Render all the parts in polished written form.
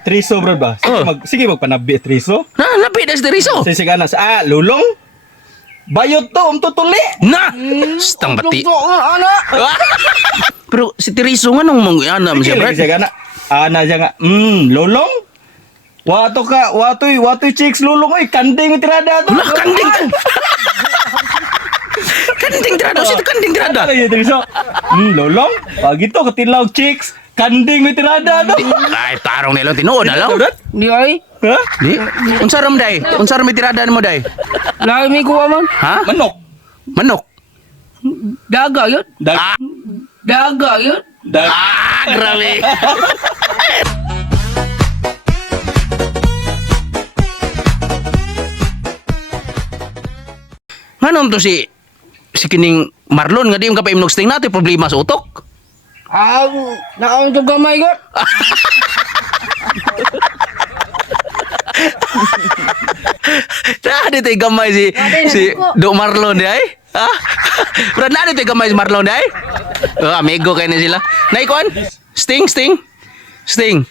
Triso bro ba? Sige, Oh. sige magpanabi Triso. Na, labi na si Teriso. Sige ka na sa lulong. Bayot to, tutuli. Na! Stang bati. Anak. Pero si Teriso nga nung mangyana mo siya, Brad. Sige ka na. Ana siya nga, lulong. Watoy chicks lulong oy, kanding tirada to. Wala, kanding. Kanding tirada. Si kanding tirada. Ano yun, Triso? Lulong. Wag ito, katilaw chicks. Kanding may tirada to. Ay, tarong nilong tinuod na lang. Di ay. Ha? Di? Unsa ram day? Unsa ram tirada mo day? Lahi may kuha man. Ha? Manok. Manok. Daga yun. Ah, Daga yun. grabe. Nganom to si kining Marlon nga di yung kapaimnog sting natin problema sa utok. Naong to gamay ko. Na dito gamay si Do Marlon di ay. Ha? Brad na dito gamay si Marlon di ay. Oh, amigo kayo na sila. Naikuan? Sting.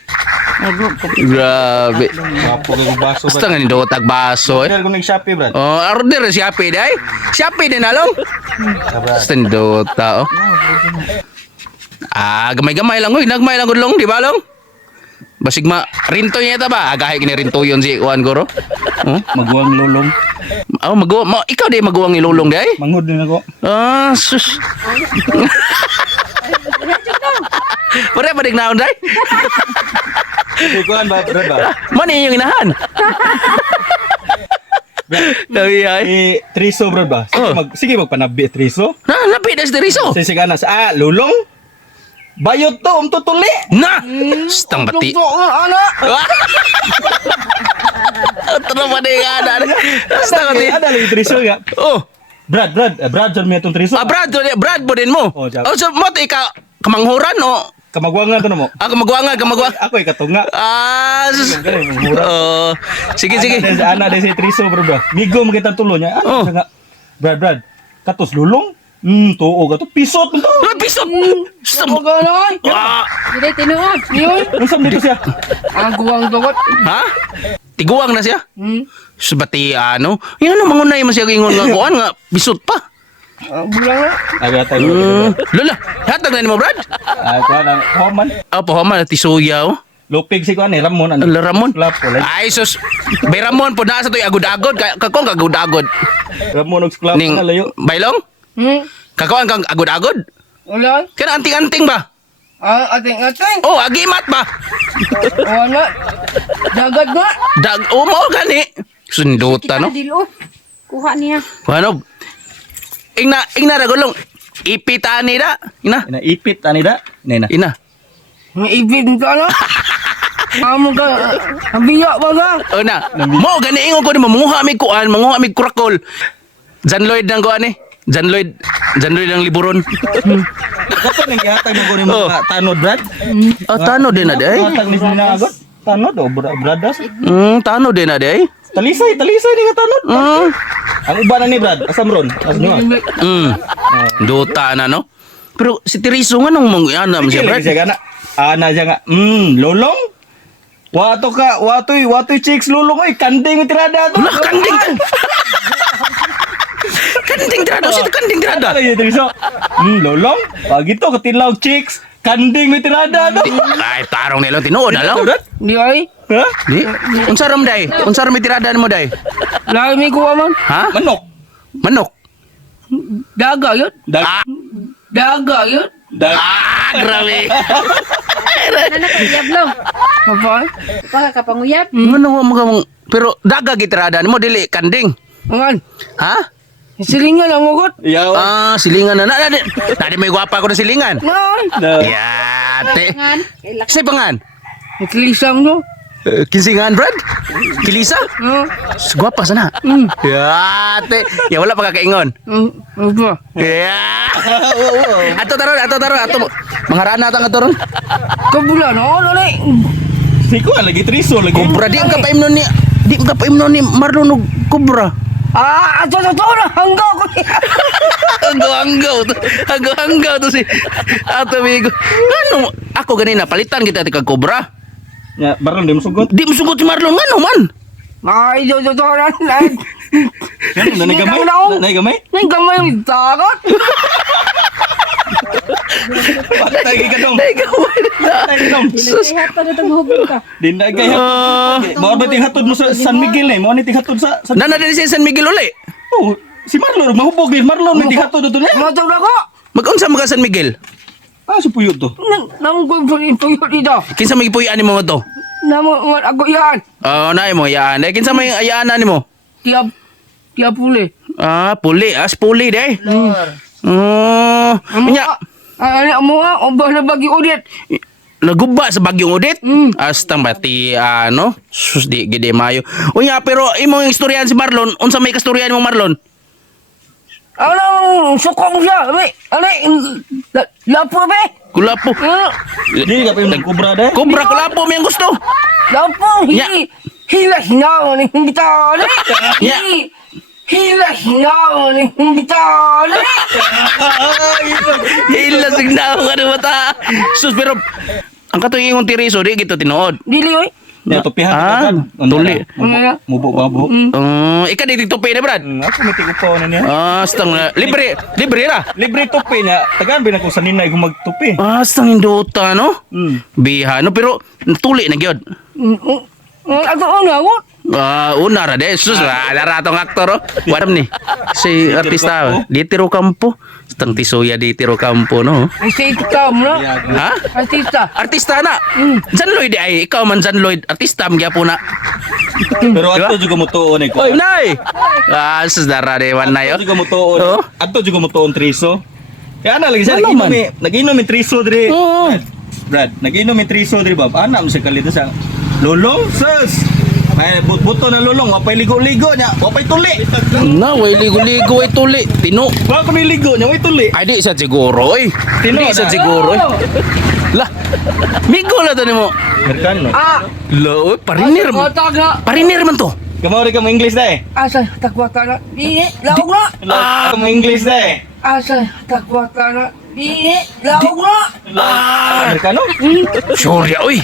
Grabe. Wapo kay baso. Basta nga ni Dotag baso eh. Order ko ng Shopee, brad. Oh, order si Shopee di ay. Shopee din along. Basta ni Dota oh. Gamay-gamay lang oy, nagmay lang gud long, di ba long? Basig rinto niya ta ba? Agahay kini rinto yon si Juan Goro. Oh, Maguwang lulong. ikaw di maguwang ilulong di ay. Mangod din ako. Ah, sus. Pare padig naon day. Ikuan ba, brad ba? Mani yung inahan. Dami ay. Triso, brad ba? Oh. Sige magpanabi Triso. Na, labi na si Teriso. Sige ka na sa lulong. Bayot to, tutuli. Na! Stang bati. Anak. Tara pa na yung ana. Stang bati. Ada lagi Triso nga. Oh. Brad John may itong Triso. Brad mo din mo. Oh, Jack. Oh, so mo ti ka kamanghuran o Kamagwangan to na mo. kamagwangan. Ako ay katunga. Sus. Galing, mura. Oh. Sige. Ana din si Triso, bro ba? Migo makita tulo niya. Oh. Nga. Brad. Katos lulong. Tuo ka to. Pisot mo to. Ay, pisot. Stang. Daga na. Ah. Hindi, tinuod. Yun. Unsam dito siya. Ang guwang dokot. Ha? Tiguang na siya? Subati ano? Yan ang mangunay man siya ingon nga kuan nga bisot pa. Bulang na. Aga tayo. Lola, hatag na ni mo Brad? Kuan ang homan. Apa man tisuya oh. Lupig si kuan ni Ramon. Ang Ramon. Klap ko. Ay sus. Bay Ramon po na sa toy agod-agod kakong agod-agod. Ramon og klap Ning na layo. baylong? Kakong kang agod-agod? Wala. Kana anting-anting ba? Ating. Oh, agimat ba? Wala. Dagat nga. Mo gani. Sunduta no. Dilo. Kuha niya. Ano? Ingna ra gulong. Ipitaan ni da. Ina. Inaipit ani da. Nena. Ina. Ibig ka na. Amo ka. Ang biyak ba ka? O na. Mo gani ingon ko ni manguha mi kuan, manguha mi kurakol. John Lloyd nang kuan eh. John Lloyd ang liburon. Kato nang gihatag mo ko ni Oh. mga tanod, Brad. Tano din na di ay. Hatag ni sina agot. Tanod o bradas. Tano din na di ay. Talisay ni nga tanod. Ang uban na ni Brad, asam ron. Asam nyo. Duta na no. Pero si Teriso nga nung mangyana mo siya, Brad. Siya gana. Ana siya nga, lulong. Watoy chicks lulong oy, kanding tirada to. Wala, kanding. Kanding tirada. Si kanding tirada. Ano yun, Triso? Lulong. Wag ito, katilaw chicks. Kanding may tirada to. Ay, tarong nilong tinuod na lang. Brad? Di ay. Ha? Di. Unsa ram day? Unsa ram tirada mo day? Lahi may kuha man. Ha? Manok. Manok. Daga yun. Ah, Daga yun. grabe. Nana ka diablong. Apa? Pagkakapanguyap. Ano mo pero daga gitirada mo dili kanding. Angan. Ha? Silingan ang ugot. Yaw. Silingan na. Tadi may gwapa ko na silingan. Nay. Yate. Ngan. Say pangan. Ikilisang no. Kinsingan, Brad? Kilisa? Gwapa sana. Yate. Ya wala pa kakaingon. Apa? Ya. Ato taron. Mangarana ta taron. Kabulan. Ano na? Siko lagi Triso lagi. Kubra di ang kapaimnon ni Marlon og kubra. Ato na. Hanggaw ko. Hanggaw to si Ato Migo. Ano? Ako ganina palitan kita ti kag kubra. Ya, Marlon di mo sugot. Di mo sugot si Marlon ngano man? Ay, jojoran. Nanay gamay. Nanay gamay. May gamay yung takot. Patay ka dong. Ay gamay na. Patay ka dong. Kaya pa na mahubog ka. Di na kay hatod. Mao ba ting hatod mo sa San Miguel eh? Mao ni ting hatod sa Nana din si San Miguel uli. Oh, si Marlon mahubog ni Marlon may ting hatod dito na. Matog na ko. Mag-unsa mo ka San Miguel? Ah, si Puyot to. Nang ko puyot dito. Kinsa magipuy-an nimo to? Namo ako yan. Oh, na mo yaan. Ay kinsa may ayaan nimo? Tiap puli. Ah, puli. As puli day. Oh, nya Ano mo nga, obah na bagi ulit. naguba sa bagyong udit. Astang bati ano, sus di gide mayo. Unya pero imong istoryahan si Marlon, unsa may kastoryahan mo Marlon? Ano, sukong siya. Lapo be. Kulapo. Di ka pa yung kubra deh. Kubra kulapo mi ang gusto. Lapo, Ya. hilas na ni bitaw. Ya. Hilas na ni bitaw. Hila signa ko ano mata. Sus pero ang katong ingon tiriso di gito tinuod. Dili oy. Ya topihan Ah, tuli. Mubo ba buhok. Ika di tiktope na brad. Ako may tigupaw na niya. Astang libre ra. Libre topi niya. Tagaan ba na ko sa ninay kung magtupi. Astang indota no. Biha no pero tuli na gyud. Ato ano ako? Una ra de sus ra tong aktor oh. Wadam ni. Si artista di Tiro Campo. Stang tisoya di Tiro Campo no. Artista mo na. Ha? Artista. Artista na. Jan Lloyd ay ikaw man Jan Lloyd artista am gyapon na. Pero ato juga mo tuon eh. Oy nay. Sus dara de wan na yo. Ato juga mo tuon. Oh. Ato juga mo tuon triso. Kaya na lagi siya Ano man? naginom mi triso dire. Oo. Brad, naginom mi triso dire bab. Ana mo sa kalito sa lulong sus. May buto na lulong, wapay ligo-ligo niya, wapay tuli. Na way ligo-ligo ay tuli. Tino. Wala ko niligo niya, way tuli. Ay di sa siguro oy. Tino Di sa na. siguro oy. Lah. Migo la to nimo. Merkano. La oy parinir. Kotag na. Parinir man to. Kamari ka mo English dai. Asa takwata na. Dili, laog na. Ka mo English dai. Asa takwata na. Dili, laog na. Merkano? Sure ya oy.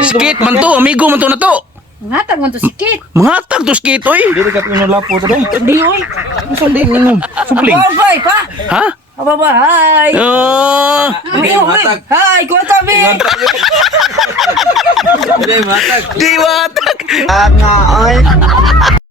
Skit man to, amigo man to na to. Ngatag mo to sikit. Mangatag to skit oy. Dili ka pino lapo to dai. Di oy. Usan di inom. Supling. Babay pa. Ha? Ababa, hi. Oh. Hi, kuwata be. Di matag.